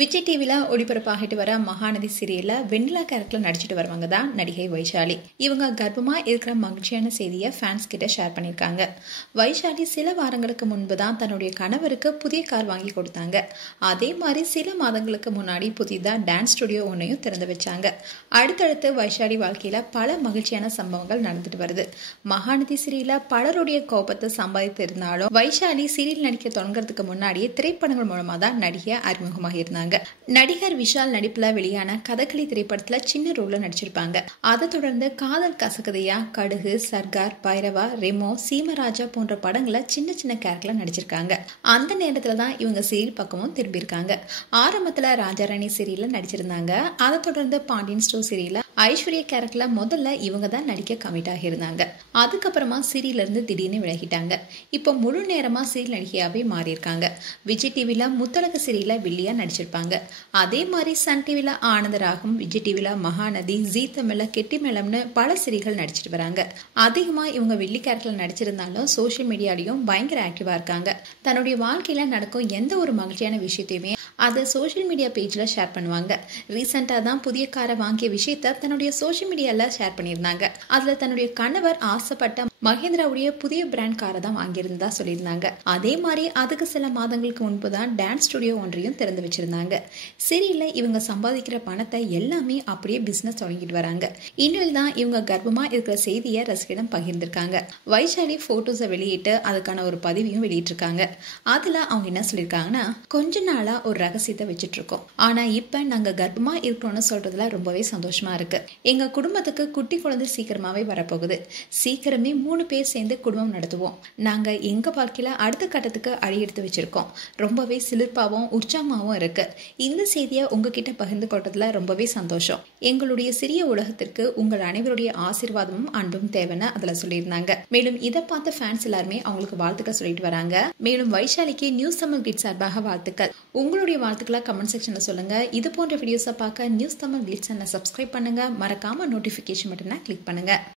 விஜய் டிவில ஒளிபரப்பாகிட்டு வர மகாநதி சீரியல்ல வெண்ணிலா கேரக்டர்ல நடிச்சிட்டு வருவாங்க தான் நடிகை வைஷாலி. இவங்க கர்ப்பமா இருக்கிற மகிழ்ச்சியான செய்தியை ஃபேன்ஸ் கிட்ட ஷேர் பண்ணியிருக்காங்க. வைஷாலி சில வாரங்களுக்கு முன்பு தான் தன்னுடைய கணவருக்கு புதிய கார் வாங்கி கொடுத்தாங்க. அதே மாதிரி சில மாதங்களுக்கு முன்னாடி புதிதா டான்ஸ் ஸ்டுடியோ ஒன்னையும் திறந்து வச்சாங்க. அடுத்தடுத்து வைஷாலி வாழ்க்கையில பல மகிழ்ச்சியான சம்பவங்கள் நடந்துட்டு வருது. மகாநதி சீரியல்ல பலருடைய கோபத்தை சம்பாதித்து இருந்தாலும் வைஷாலி சீரியல் நடிக்க தொடங்குறதுக்கு முன்னாடியே திரைப்படங்கள் மூலமா தான் நடிகை அறிமுகமாக இருந்தாங்க. நடிகர் விஷால் நடிப்புல வெளியான கதகளி திரைப்படத்துல சின்ன ரோல்ல நடிச்சிருப்பாங்க. அதை தொடர்ந்து காதல் கசகதையா, கடுகு, சர்கார், பைரவா, ரெமோ, சீமராஜா போன்ற படங்களை சின்ன சின்ன கேரக்டர்ல நடிச்சிருக்காங்க. அந்த நேரத்துலதான் இவங்க சீரியல் பக்கமும் திரும்பியிருக்காங்க. ஆரம்பத்துல ராஜாராணி சீரியல்ல நடிச்சிருந்தாங்க. அதை தொடர்ந்து பாண்டியன் ஸ்டோர் சீரியல்ல ஐஸ்வர்யா கேரக்டர்ல முதல்ல இவங்க தான் நடிக்க கமிட் ஆகியிருந்தாங்க. அதுக்கப்புறமா சீரியல்ல இருந்து திடீர்னு விலகிட்டாங்க. இப்போ முழு நேரமா சீரியல் நடிகையாவே மாறி இருக்காங்க. விஜய் டிவில முத்தழகு சீரியல்ல வில்லியா நடிச்சிருப்பாங்க. அதே மாதிரி சன் டிவில ஆனந்தராகம், விஜய் டிவில மகாநதி, ஜீ தமிழ்ல கெட்டிமேளம்னு பல சீரியல்கள் நடிச்சிட்டு வராங்க. அதிகமா இவங்க வில்லி கேரக்டர்ல நடிச்சிருந்தாலும் சோசியல் மீடியாலையும் பயங்கர ஆக்டிவா இருக்காங்க. தன்னுடைய வாழ்க்கையில நடக்கும் எந்த ஒரு மகிழ்ச்சியான விஷயத்தையுமே அதை சோசியல் மீடியா பேஜ்ல ஷேர் பண்ணுவாங்க. ரீசெண்டா தான் புதிய காரை வாங்கிய விஷயத்த தன்னுடைய சோசியல் மீடியால ஷேர் பண்ணியிருந்தாங்க. அதுல தன்னுடைய கணவர் ஆசைப்பட்ட மஹேந்திராவுடைய புதிய பிராண்ட் காரை தான் வாங்கியிருந்தா சொல்லியிருந்தாங்க. அதே மாதிரி அதுக்கு சில மாதங்களுக்கு முன்பு தான் டான்ஸ் ஸ்டுடியோ ஒன்றையும் திறந்து வச்சிருந்தாங்க. சீரியல்ல இவங்க சம்பாதிக்கிற பணத்தை எல்லாமே அப்படியே பிசினஸ் தொடங்கிட்டு வராங்க. இனிமேல் தான் இவங்க கர்ப்பமா இருக்கிற செய்தியை ரசிகரிடம் பகிர்ந்திருக்காங்க. வைஷாலி போட்டோஸை வெளியிட்டு அதுக்கான ஒரு பதிவையும் வெளியிட்டிருக்காங்க. அதுல அவங்க என்ன சொல்லியிருக்காங்கன்னா, கொஞ்ச நாளா ஒரு ரகசியத்தை வச்சிட்டு இருக்கோம். ஆனா இப்ப நாங்க கர்ப்பமா இருக்கிறோம்னு சொல்றதுல ரொம்பவே சந்தோஷமா இருக்கு. எங்க குடும்பத்துக்கு குட்டி குழந்தை சீக்கிரமாவே வரப்போகுது. சீக்கிரமே 3 பேர் சேர்ந்து குடும்பம் நடத்துவோம். நாங்க எங்க வாழ்க்கையில அடுத்த கட்டத்துக்கு அடி எடுத்து வச்சிருக்கோம். ரொம்பவே சிலிர்ப்பாவும் உற்சாகமாவும் இருக்கு. இந்த செய்தியை உங்ககிட்ட பகிர்ந்து கொள்றதுல ரொம்பவே சந்தோஷம். எங்களுடைய சிறிய உலகத்திற்கு உங்கள் அனைவருடைய ஆசீர்வாதமும் அன்பும் தேவைன்னு அதுல சொல்லியிருந்தாங்க. மேலும் இதை பார்த்த ஃபேன்ஸ் எல்லாருமே அவங்களுக்கு வாழ்த்துக்கள் சொல்லிட்டு வராங்க. மேலும் வைஷாலிக்கு நியூஸ் தமிழ் கிளிட்ஸ் சார்பாக வாழ்த்துக்கள். உங்களுடைய வாழ்த்துக்களை கமெண்ட் செக்ஷன்ல சொல்லுங்க. இது போன்ற வீடியோஸை பார்க்க நியூஸ் தமிழ் கிளிட்ஸ் சேனலை சப்ஸ்கிரைப் பண்ணுங்க. மறக்காம நோட்டிபிகேஷன் பட்டனை கிளிக் பண்ணுங்க.